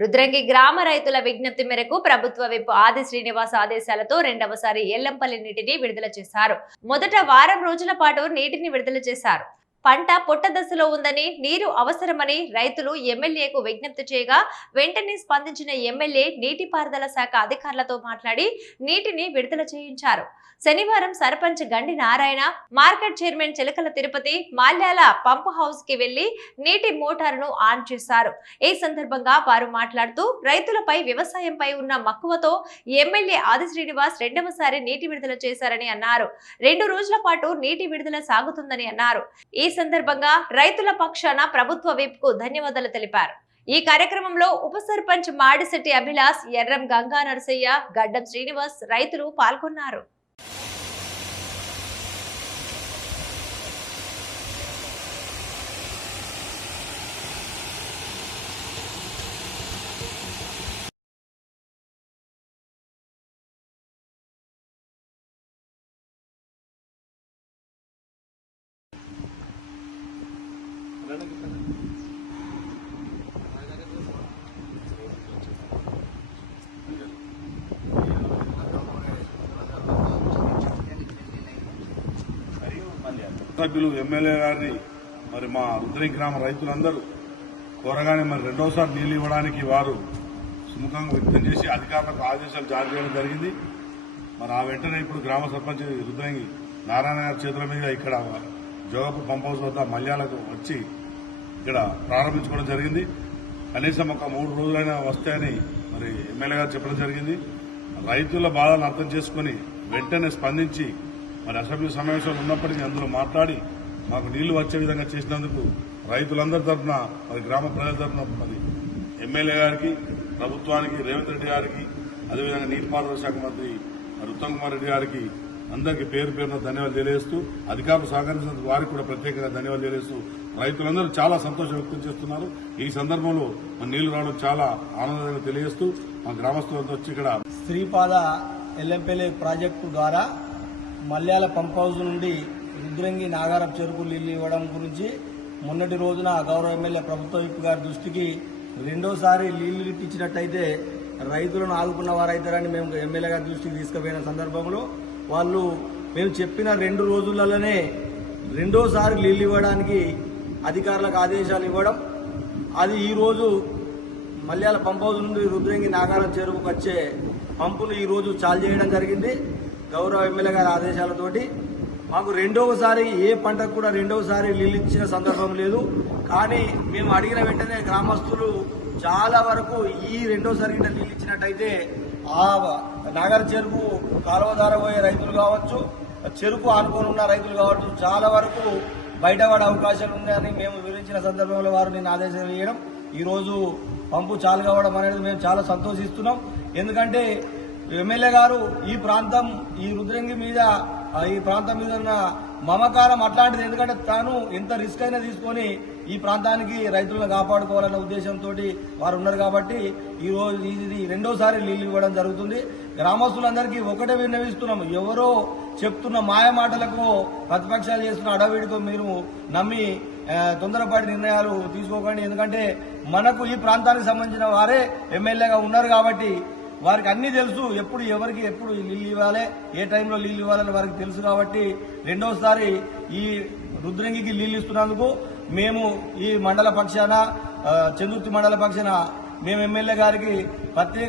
రుద్రంగి గ్రామ రైతుల విజ్ఞప్తి మేరకు ప్రభుత్వ విప్ ఆది శ్రీనివాస్ ఆదేశాలతో రెండవసారి ఎల్లంపల్లి నీటిని విడుదల చేశారు. మొదట వారం రోజుల పాటు నీటిని విడుదల చేశారు. పంట పొట్ట దశలో ఉందని, నీరు అవసరమని రైతులు ఎమ్మెల్యేకు విజ్ఞప్తి చేయగా వెంటనే స్పందించిన ఎమ్మెల్యే నీటిపారుదల శాఖ అధికారులతో మాట్లాడి నీటిని విడుదల చేయించారు. శనివారం సర్పంచ్ గండి నారాయణ, మార్కెట్ చైర్మన్ చిలకల తిరుపతి మాల్యాల పంపు హౌస్ కి వెళ్లి నీటి మోటారును ఆన్ చేశారు. ఈ సందర్భంగా వారు మాట్లాడుతూ రైతులపై వ్యవసాయంపై ఉన్న మక్కువతో ఎమ్మెల్యే ఆది శ్రీనివాస్ రెండవసారి నీటి విడుదల చేశారని అన్నారు. 2 రోజుల పాటు నీటి విడుదల సాగుతుందని అన్నారు. ఈ సందర్భంగా రైతుల పక్షాన ప్రభుత్వ విప్ కు ధన్యవాదాలు తెలిపారు. ఈ కార్యక్రమంలో ఉప సర్పంచ్ మాడిశెట్టి అభిలాష్, ఎర్రం గంగా నరసయ్య, గడ్డం శ్రీనివాస్ రైతులు పాల్గొన్నారు. సభ్యులు ఎమ్మెల్యే గారిని మరి మా రుద్రంగి గ్రామ రైతులందరూ కోరగానే మరి రెండోసారి నీళ్లు ఇవ్వడానికి వారు సుముఖంగా వ్యక్తం చేసి అధికారులకు ఆదేశాలు జారీ చేయడం జరిగింది. మరి ఆ వెంటనే ఇప్పుడు గ్రామ సర్పంచ్ రుద్రంగి నారాయణ గారి చేతుల మీద ఇక్కడ జోగపూర్ పంప్ హౌస్ వద్ద మల్యాలకు వచ్చి ఇక్కడ ప్రారంభించుకోవడం జరిగింది. కనీసం ఒక 3 రోజులైనా వస్తాయని మరి ఎమ్మెల్యే గారు చెప్పడం జరిగింది. రైతుల బాధలను అర్థం చేసుకుని వెంటనే స్పందించి మరి అసెంబ్లీ సమావేశాలు ఉన్నప్పటికీ అందులో మాట్లాడి మాకు నీళ్లు వచ్చే విధంగా చేసినందుకు రైతులందరి తరఫున మరి గ్రామ ప్రజల తరఫున మరి ఎమ్మెల్యే గారికి, ప్రభుత్వానికి, రేవంత్ రెడ్డి గారికి, అదేవిధంగా నీటిపారుదల శాఖ మంత్రి మరి ఉత్తమ్ కుమార్ రెడ్డి గారికి అందరికీ పేరు పేరున ధన్యవాదాలు తెలియజేస్తూ, అధికారులు సహకరించినందుకు వారికి కూడా ప్రత్యేకంగా ధన్యవాదాలు తెలియజేస్తూ రైతులందరూ చాలా సంతోషం వ్యక్తం చేస్తున్నారు. ఈ సందర్భంలో మన నీళ్లు రావడం చాలా ఆనందంగా తెలియజేస్తూ మా గ్రామస్తులంతా వచ్చి ఇక్కడ శ్రీపాద ఎల్లంపల్లి ప్రాజెక్టు ద్వారా మల్యాల పంప్ హౌస్ నుండి రుద్రంగి నాగారం చెరుకు నీళ్లు ఇవ్వడం గురించి మొన్నటి రోజున గౌరవ ఎమ్మెల్యే ప్రభుత్వ విప్ గారి దృష్టికి రెండోసారి నీళ్లు ఇప్పించినట్టయితే రైతులను ఆదుకున్న వారైతారని మేము ఎమ్మెల్యే గారి దృష్టికి తీసుకుపోయిన సందర్భంలో వాళ్ళు మేము చెప్పిన 2 రోజులలోనే రెండోసారి నీళ్లు ఇవ్వడానికి అధికారులకు ఆదేశాలు ఇవ్వడం, అది ఈరోజు మల్యాల పంప్ హౌస్ నుండి రుద్రంగి నాగారం చెరువుకు వచ్చే పంపులు ఈరోజు చాలు చేయడం జరిగింది. గౌరవ ఎమ్మెల్యే గారి ఆదేశాలతోటి మాకు రెండవసారి ఏ పంటకు కూడా రెండవసారి నీళ్ళు ఇచ్చిన సందర్భం లేదు. కానీ మేము అడిగిన వెంటనే గ్రామస్తులు చాలా వరకు ఈ రెండోసారి నీళ్ళు ఇచ్చినట్టయితే ఆ నాగర చెరుకు కాలువ ద్వారా పోయే రైతులు కావచ్చు, చెరుకు ఆనుకొని ఉన్న రైతులు కావచ్చు, చాలా వరకు బయటపడే అవకాశాలు ఉన్నాయని మేము వివరించిన సందర్భంలో వారు నేను ఆదేశాలు ఇవ్వడం, ఈరోజు పంపు చాలు కావడం అనేది మేము చాలా సంతోషిస్తున్నాం. ఎందుకంటే ఎమ్మెల్యే గారు ఈ రుద్రంగి మీద ఈ ప్రాంతం మీద ఉన్న మమకారం అట్లాంటిది. ఎందుకంటే తాను ఎంత రిస్క్ అయినా తీసుకొని ఈ ప్రాంతానికి రైతులను కాపాడుకోవాలన్న ఉద్దేశంతో వారు ఉన్నారు. కాబట్టి ఈ రోజు ఇది రెండోసారి నీళ్లు ఇవ్వడం జరుగుతుంది. గ్రామస్తులందరికీ ఒకటే విన్నవిస్తున్నాం, ఎవరో చెప్తున్న మాయ మాటలకు ప్రతిపక్షాలు చేస్తున్న అడవిడికో మీరు నమ్మి తొందరపాటి నిర్ణయాలు తీసుకోకండి. ఎందుకంటే మనకు ఈ ప్రాంతానికి సంబంధించిన వారే ఎమ్మెల్యేగా ఉన్నారు కాబట్టి వారికి అన్ని తెలుసు, ఎప్పుడు ఎవరికి ఎప్పుడు నీళ్ళు ఇవ్వాలి, ఏ టైంలో నీళ్ళు ఇవ్వాలని వారికి తెలుసు. కాబట్టి రెండోసారి ఈ రుద్రంగికి నీళ్ళు ఇస్తున్నందుకు మేము ఈ మండల పక్షాన, చందుర్తి మండల పక్షాన మేము ఎమ్మెల్యే గారికి ప్రత్యేక